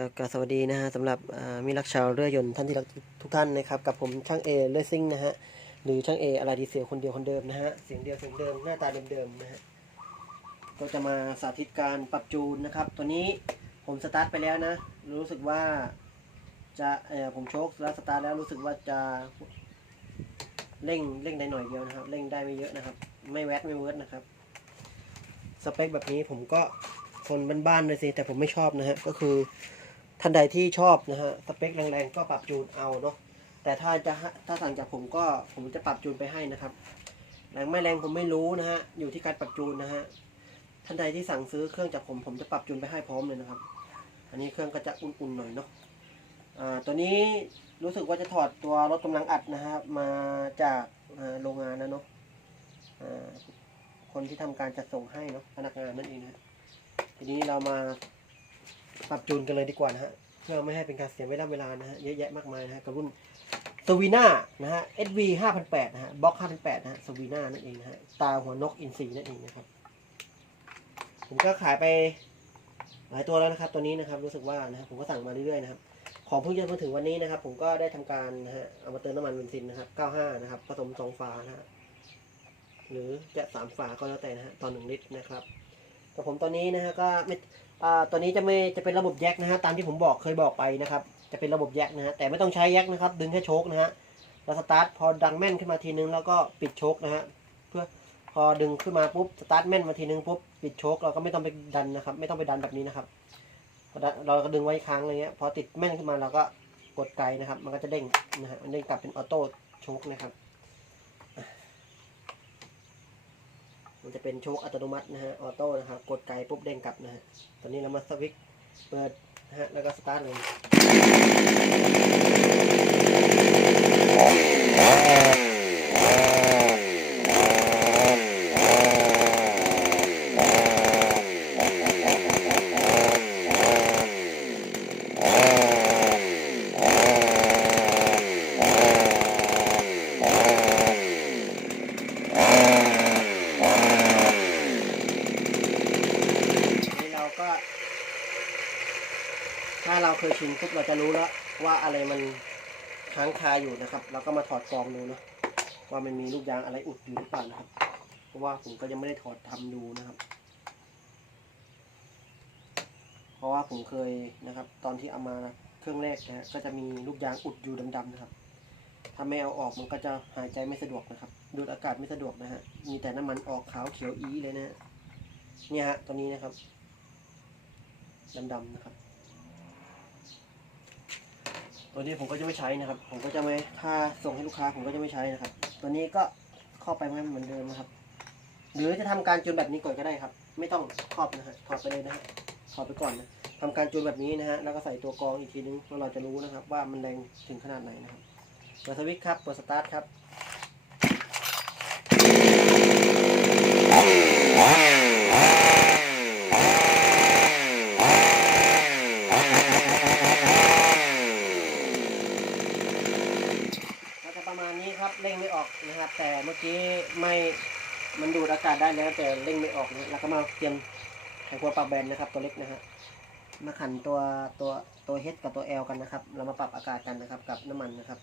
ครับก็สวัสดีนะฮะสำหรับมิตรรักชาวเรือยนต์ท่านที่รักทุกท่านนะครับ กับผมช่างเอเลซิ่งนะฮะหรือช่างเออะไรดีเสียคนเดียวคนเดิมนะฮะเสียงเดียวเสียงเดิมหน้าตาเดิมๆนะฮะก็จะมาสาธิตการปรับจูนนะครับ ตัวนี้ผมสตาร์ทไปแล้วนะ รู้สึกว่าจะเออผมโชคแล้วสตาร์ทแล้วรู้สึกว่าจะเร่งเร่งได้หน่อยเดียวนะครับ เร่งได้ไม่เยอะนะครับ ไม่แวดไม่เวิร์ดนะครับสเปคแบบนี้ผมก็คนบ้านๆเลยสิแต่ผมไม่ชอบนะฮะก็คือ ท่านใดที่ชอบนะฮะสเปคแรงๆก็ปรับจูนเอาเนาะแต่ถ้าจะถ้าสั่งจากผมก็ผมจะปรับจูนไปให้นะครับ แรงไม่แรงผมไม่รู้นะฮะอยู่ที่การปรับจูนนะฮะท่านใดที่สั่งซื้อเครื่องจากผมผมจะปรับจูนไปให้พร้อมเลยนะครับ อันนี้เครื่องก็จะอุ่นๆหน่อยเนาะอ่าตัวนี้รู้สึกว่าจะถอดตัวรถกำลังอัดนะฮะมาจากโรงงานนะเนาะคนที่ทำการจัดส่งให้เนาะพนักงานนั่นเองนะทีนี้เรามา ปรับจูนกันเลยดีกว่านะฮะเพื่อไม่ให้เป็นการเสียเวลาเวลานะฮะเยอะแยะมากมายนะฮะกับรุ่นสวีน่านะฮะ SV 5008นะฮะบล็อก5008นะฮะสวีน่านั่นเองนะฮะตาหัวนกอินทรีนั่นเองนะครับ ผมก็ขายไปหลายตัวแล้วนะครับ ตัวนี้นะครับรู้สึกว่านะครับผมก็สั่งมาเรื่อยๆนะครับของเพิ่งจะมาถึงวันนี้นะครับ ผมก็ได้ทำการนะฮะเอามาเติมน้ำมันเบนซินนะครับ 95 นะครับ ผสมสองฝานะฮะหรือจะสามฝาก็แล้วแต่นะฮะต่อหนึ่งลิตรนะครับ แต่ผมตอนนี้นะฮะก็ไม่ตัวนี้จะไม่จะเป็นระบบแยกนะฮะตามที่ผมบอกเคยบอกไปนะครับ จะเป็นระบบแยกนะฮะแต่ไม่ต้องใช้แยกนะครับ ดึงแค่โชคนะฮะแล้วสตาร์ทพอดังแม่นขึ้นมาทีนึงแล้วก็ปิดโชคนะฮะเพื่อพอดึงขึ้นมาปุ๊บสตาร์ทแม่นมาทีนึงปุ๊บปิดโชคเราก็ไม่ต้องไปดันนะครับ ไม่ต้องไปดันแบบนี้นะครับเราก็ดึงไว้ค้างอะไรเงี้ยพอติดแม่นขึ้นมาเราก็กดไกลนะครับ มันก็จะเด้งนะฮะมันเด้งกลับเป็นออโต้โชคนะครับ มันจะเป็นโชคอัตโนมัตินะฮะ ออโต้นะครับกดไกลปุ๊บเด้งกลับนะฮะ ตอนนี้เรามาสวิตช์เปิดนะฮะ แล้วก็สตาร์ทเลยทีนี้เราก็ ถ้า เคยชินปุ๊บเราจะรู้แล้วว่าอะไรมันค้างคาอยู่นะครับ เราก็มาถอดกองดูเนาะว่ามันมีลูกยางอะไรอุดอยู่หรือเปล่านะครับ เพราะว่าผมก็ยังไม่ได้ถอดทำดูนะครับ เพราะว่าผมเคยนะครับ ตอนที่เอามาเครื่องแรกนะฮะก็จะมีลูกยางอุดอยู่ดำๆนะครับ ถ้าไม่เอาออกมันก็จะหายใจไม่สะดวกนะครับ ดูดอากาศไม่สะดวกนะฮะมีแต่น้ำมันออกขาวเขียวอีเลยนะฮะเนี่ยฮะตัวนี้นะครับดำๆนะครับ ตัวนี้ผมก็จะไม่ใช้นะครับ ผมก็จะไม่ถ้าส่งให้ลูกค้าผมก็จะไม่ใช้นะครับ ตัวนี้ก็ครอบไปให้มันเหมือนเดิมนะครับ หรือจะทำการจูนแบบนี้ก่อนก็ได้ครับ ไม่ต้องครอบนะฮะถอดไปเลยนะฮะถอดไปก่อนนะทำการจูนแบบนี้นะฮะแล้วก็ใส่ตัวกรองอีกทีนึงแล้วเราจะรู้นะครับ ว่ามันแรงถึงขนาดไหนนะครับเปิดสวิตช์ครับเปิดสตาร์ทครับ ก็จะประมาณนี้ครับเร่งไม่ออกนะครับ แต่เมื่อ กี้ไม่มันดูดอากาศได้แล้วแต่เร่งไม่ออกนะแล้วก็มาเตรียมไขควงปรับแบนนะครับ ตัวเล็กนะฮะมาขันตัวตัวตัว H กับตัว L กันนะครับ เรามาปรับอากาศกันนะครับ กับน้ำมันนะครับ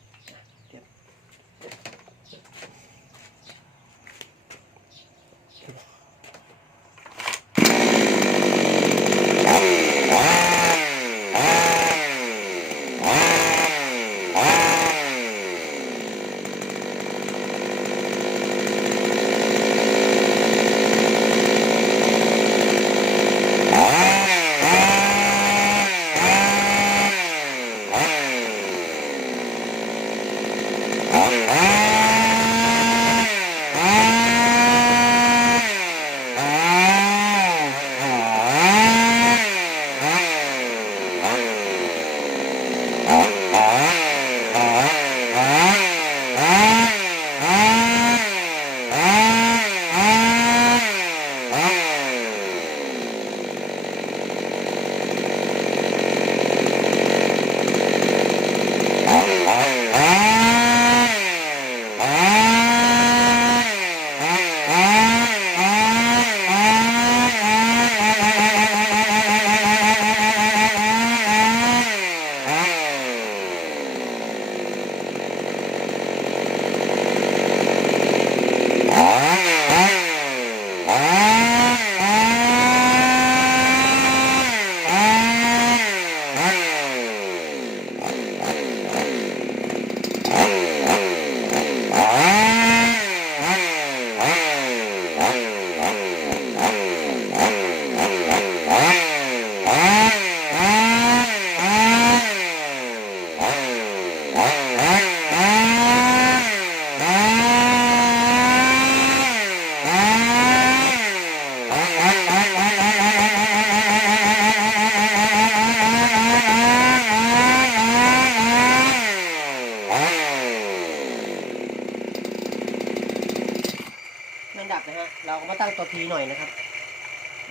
ระดับนะฮะเราก็มาตั้งตัวทีหน่อยนะครับ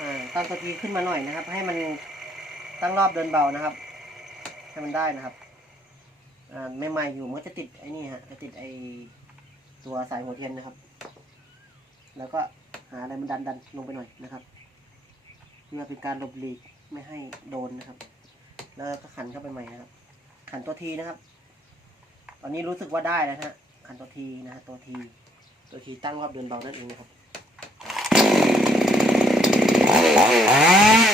อ่าตั้งตัวทีขึ้นมาหน่อยนะครับ ให้มันตั้งรอบเดินเบานะครับ ให้มันได้นะครับอ่าใหม่ๆอยู่มันจะติดไอ้นี่ฮะจะติดไอ้ตัวสายหัวเทียนนะครับ แล้วก็หาอะไรมันดันดันลงไปหน่อยนะครับ เพื่อเป็นการหลบหลีกไม่ให้โดนนะครับ แล้วก็ขันเข้าไปใหม่นะครับ ขันตัวทีนะครับ ตอนนี้รู้สึกว่าได้แล้วฮะขันตัวทีนะฮะตัวที ตัวทีตั้งรอบเดินเบานั่นเองนะครับ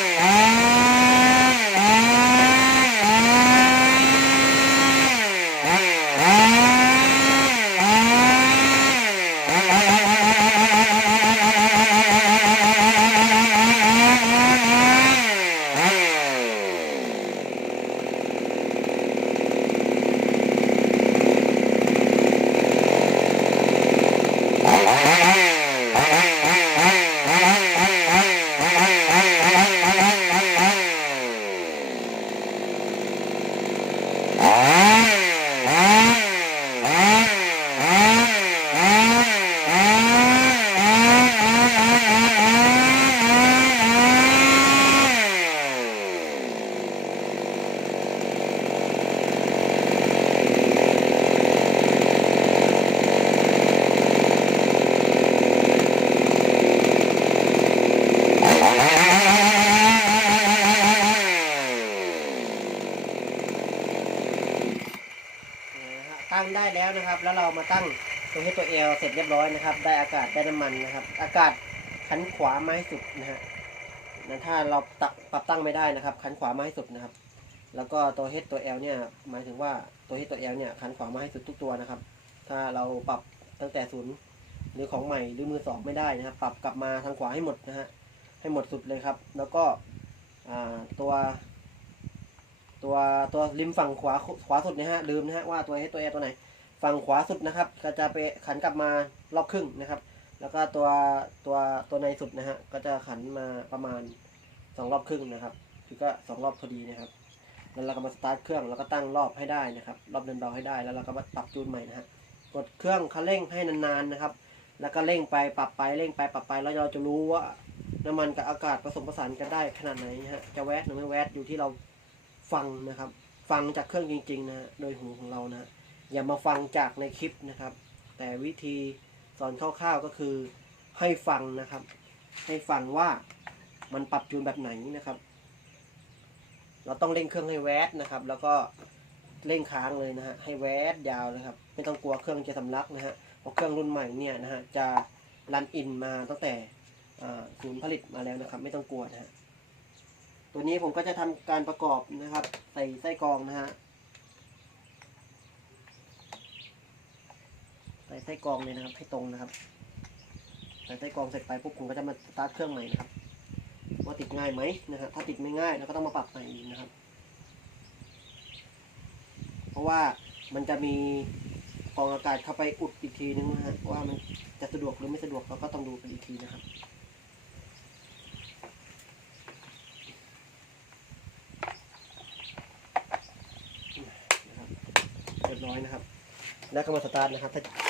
แล้วนะครับ แล้วเรามาตั้งตัวให้ตัวเอลเสร็จเรียบร้อยนะครับ ได้อากาศได้น้ำมันนะครับ อากาศขันขวามาให้สุดนะฮะนั้นถ้าเราตปรับตั้งไม่ได้นะครับ ขันขวามาให้สุดนะครับ แล้วก็ตัวเฮดตัวเอลเนี่ยหมายถึงว่าตัวเฮดตัวเอลเนี่ยขันขวามาให้สุดทุกตัวนะครับ ถ้าเราปรับตั้งแต่ศูนย์หรือของใหม่หรือมือสองไม่ได้นะครับ ปรับกลับมาทางขวาให้หมดนะฮะให้หมดสุดเลยครับ แล้วก็ตัว ตัวตัวริมฝั่งขวาขวาสุดนะฮะลืมนะฮะว่าตัวเอตัวเอตัวไหน ฝั่งขวาสุดนะครับ ก็จะไปขันกลับมารอบครึ่งนะครับ แล้วก็ตัวตัวตัวในสุดนะฮะก็จะขันมาประมาณสองรอบครึ่งนะครับคือก็สองรอบพอดีนะครับแล้วเราก็มาสตาร์ทเครื่องแล้วก็ตั้งรอบให้ได้นะครับ รอบเดินเบาให้ได้แล้วเราก็มาปรับจูนใหม่นะฮะกดเครื่องคันเร่งให้นานๆนะครับ แล้วก็เร่งไปปรับไปเร่งไปปรับไปแล้วเราจะรู้ว่าน้ำมันกับอากาศผสมผสานกันได้ขนาดไหนฮะจะแวดหรือไม่แวดอยู่ที่เราฟังนะครับ ฟังจากเครื่องจริงๆนะฮะโดยหูของเรานะฮะ อย่ามาฟังจากในคลิปนะครับ แต่วิธีสอนคร่าวๆก็คือให้ฟังนะครับ ให้ฟังว่ามันปรับจูนแบบไหนนะครับ เราต้องเร่งเครื่องให้แวดนะครับ แล้วก็เร่งค้างเลยนะฮะให้แวดยาวนะครับ ไม่ต้องกลัวเครื่องจะสำลักนะฮะเพราะเครื่องรุ่นใหม่เนี่ยนะฮะจะรันอินมาตั้งแต่ศูนย์ผลิตมาแล้วนะครับ ไม่ต้องกลัวนะฮะตัวนี้ผมก็จะทำการประกอบนะครับ ใส่ไส้กรองนะฮะ ส่ไส้กรองเลยนะครับ ให้ตรงนะครับ ใส่ไส้กรองเสร็จไปปุ๊บผมก็จะมาสตาร์ทเครื่องใหม่นะครับ ว่าติดง่ายไหมนะครับ ถ้าติดไม่ง่ายเราก็ต้องมาปรับใหม่อีกนะครับ เพราะว่ามันจะมีกรองอากาศเข้าไปอุดอีกทีนึงนะฮะว่ามันจะสะดวกหรือไม่สะดวกเราก็ต้องดูกันอีกทีนะครับเรียบร้อยนะครับ แล้วก็มาสตาร์ทนะครับถ้า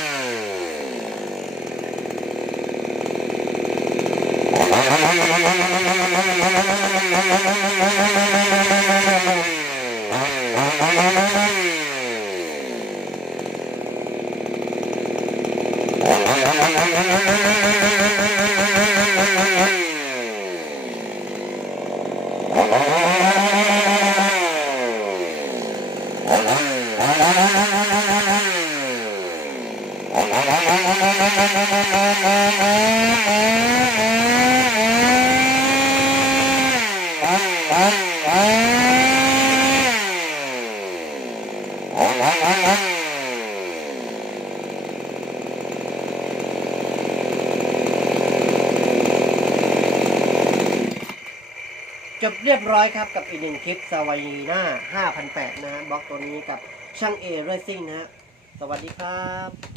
Oh, จบเรียบร้อยครับกับอีกหนึ่งคลิปสวายน่า5,008นะฮะบล็อกตัวนี้กับช่างเอเรซิ่งนะฮะสวัสดีครับ